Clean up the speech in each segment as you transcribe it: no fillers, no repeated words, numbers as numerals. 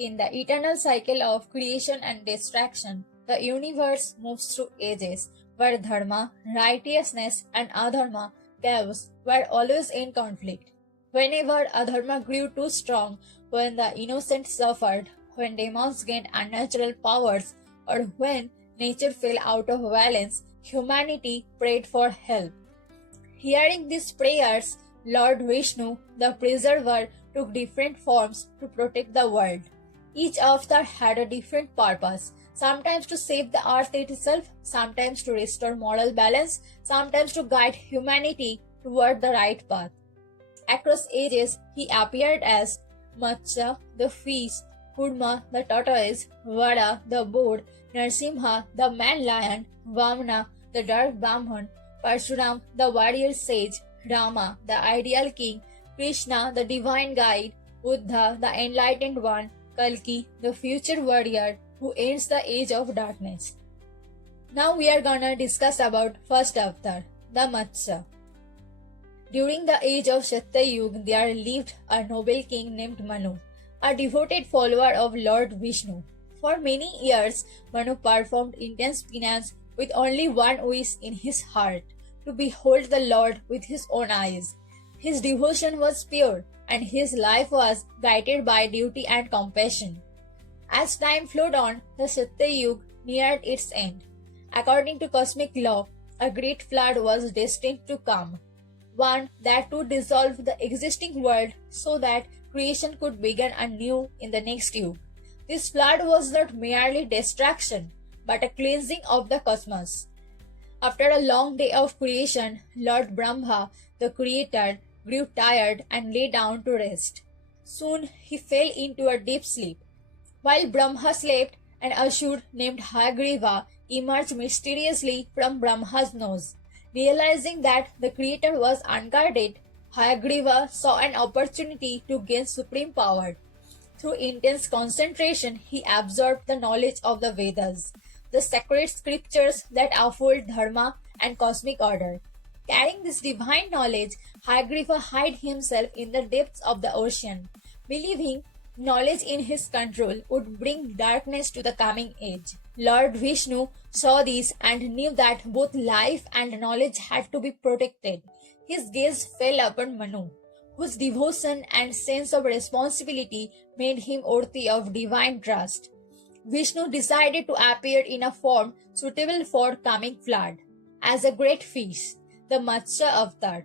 In the eternal cycle of creation and destruction, the universe moves through ages where dharma, righteousness, and adharma, chaos, were always in conflict. Whenever adharma grew too strong, when the innocent suffered, when demons gained unnatural powers, or when nature fell out of balance, humanity prayed for help. Hearing these prayers, Lord Vishnu, the preserver, took different forms to protect the world. Each avatar had a different purpose, sometimes to save the earth itself, sometimes to restore moral balance, sometimes to guide humanity toward the right path. Across ages, he appeared as Matsya, the fish, Kurma, the tortoise, Vara, the boar, Narsimha, the man-lion, Vamana, the dark Brahman, Parshuram, the warrior sage, Rama, the ideal king, Krishna, the divine guide, Buddha, the enlightened one, Kalki, the future warrior who ends the age of darkness. Now we are gonna discuss about first avatar, the Matsya. During the age of Satyayug, there lived a noble king named Manu, a devoted follower of Lord Vishnu. For many years, Manu performed intense penance with only one wish in his heart, to behold the Lord with his own eyes. His devotion was pure, and his life was guided by duty and compassion. As time flowed on, the Satyayug neared its end. According to cosmic law, a great flood was destined to come, one that would dissolve the existing world so that creation could begin anew in the next Yug. This flood was not merely destruction, but a cleansing of the cosmos. After a long day of creation, Lord Brahma, the creator, grew tired and lay down to rest. Soon he fell into a deep sleep. While Brahma slept, an Asur named Hayagriva emerged mysteriously from Brahma's nose. Realizing that the creator was unguarded, Hayagriva saw an opportunity to gain supreme power. Through intense concentration, he absorbed the knowledge of the Vedas, the sacred scriptures that uphold dharma and cosmic order. Carrying this divine knowledge, Hayagriva hid himself in the depths of the ocean, believing knowledge in his control would bring darkness to the coming age. Lord Vishnu saw this and knew that both life and knowledge had to be protected. His gaze fell upon Manu, whose devotion and sense of responsibility made him worthy of divine trust. Vishnu decided to appear in a form suitable for coming flood, as a great fish, the Matsya avatar.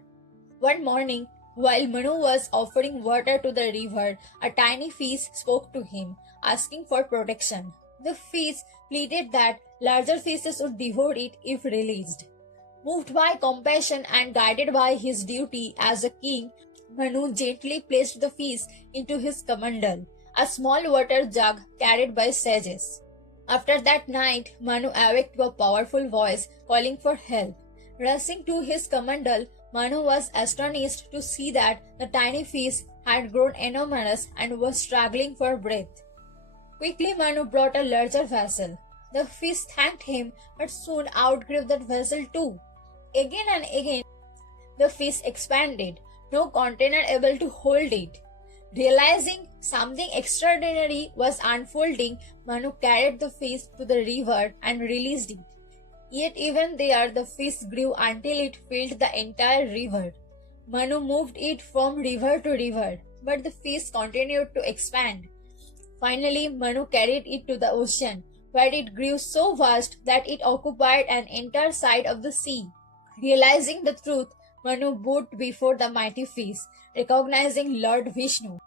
One morning, while Manu was offering water to the river, a tiny fish spoke to him, asking for protection. The fish pleaded that larger fishes would devour it if released. Moved by compassion and guided by his duty as a king, Manu gently placed the fish into his kamandal, a small water jug carried by sages. After that night, Manu awoke to a powerful voice calling for help. Rushing to his kamandal, Manu was astonished to see that the tiny fish had grown enormous and was struggling for breath. Quickly, Manu brought a larger vessel. The fish thanked him but soon outgrew that vessel too. Again and again, the fish expanded, no container able to hold it. Realizing something extraordinary was unfolding, Manu carried the fish to the river and released it. Yet even there the fish grew until it filled the entire river. Manu moved it from river to river, but the fish continued to expand. Finally, Manu carried it to the ocean, where it grew so vast that it occupied an entire side of the sea. Realizing the truth, Manu bowed before the mighty fish, recognizing Lord Vishnu.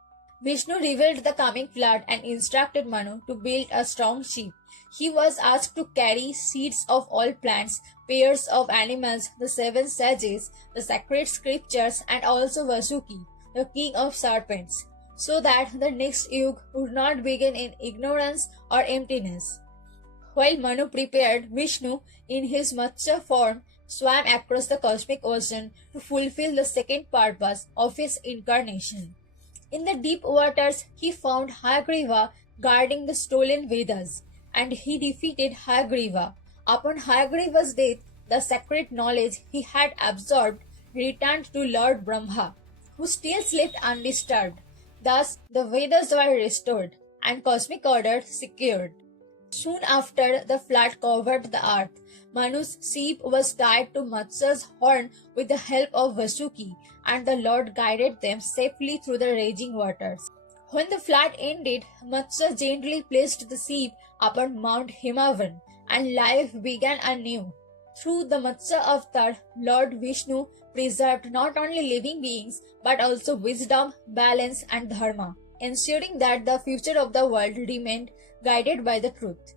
Vishnu revealed the coming flood and instructed Manu to build a strong ship. He was asked to carry seeds of all plants, pairs of animals, the seven sages, the sacred scriptures, and also Vasuki, the king of serpents, so that the next Yug would not begin in ignorance or emptiness. While Manu prepared, Vishnu, in his Matsya form, swam across the cosmic ocean to fulfill the second purpose of his incarnation. In the deep waters, he found Hayagriva guarding the stolen Vedas, and he defeated Hayagriva. Upon Hayagriva's death, the sacred knowledge he had absorbed returned to Lord Brahma, who still slept undisturbed. Thus, the Vedas were restored, and cosmic order secured. Soon after the flood covered the earth, Manu's sheep was tied to Matsya's horn with the help of Vasuki, and the Lord guided them safely through the raging waters. When the flood ended, Matsya gently placed the sheep upon Mount Himavan, and life began anew. Through the Matsya avatar, Lord Vishnu preserved not only living beings but also wisdom, balance, and dharma, ensuring that the future of the world remained guided by the truth.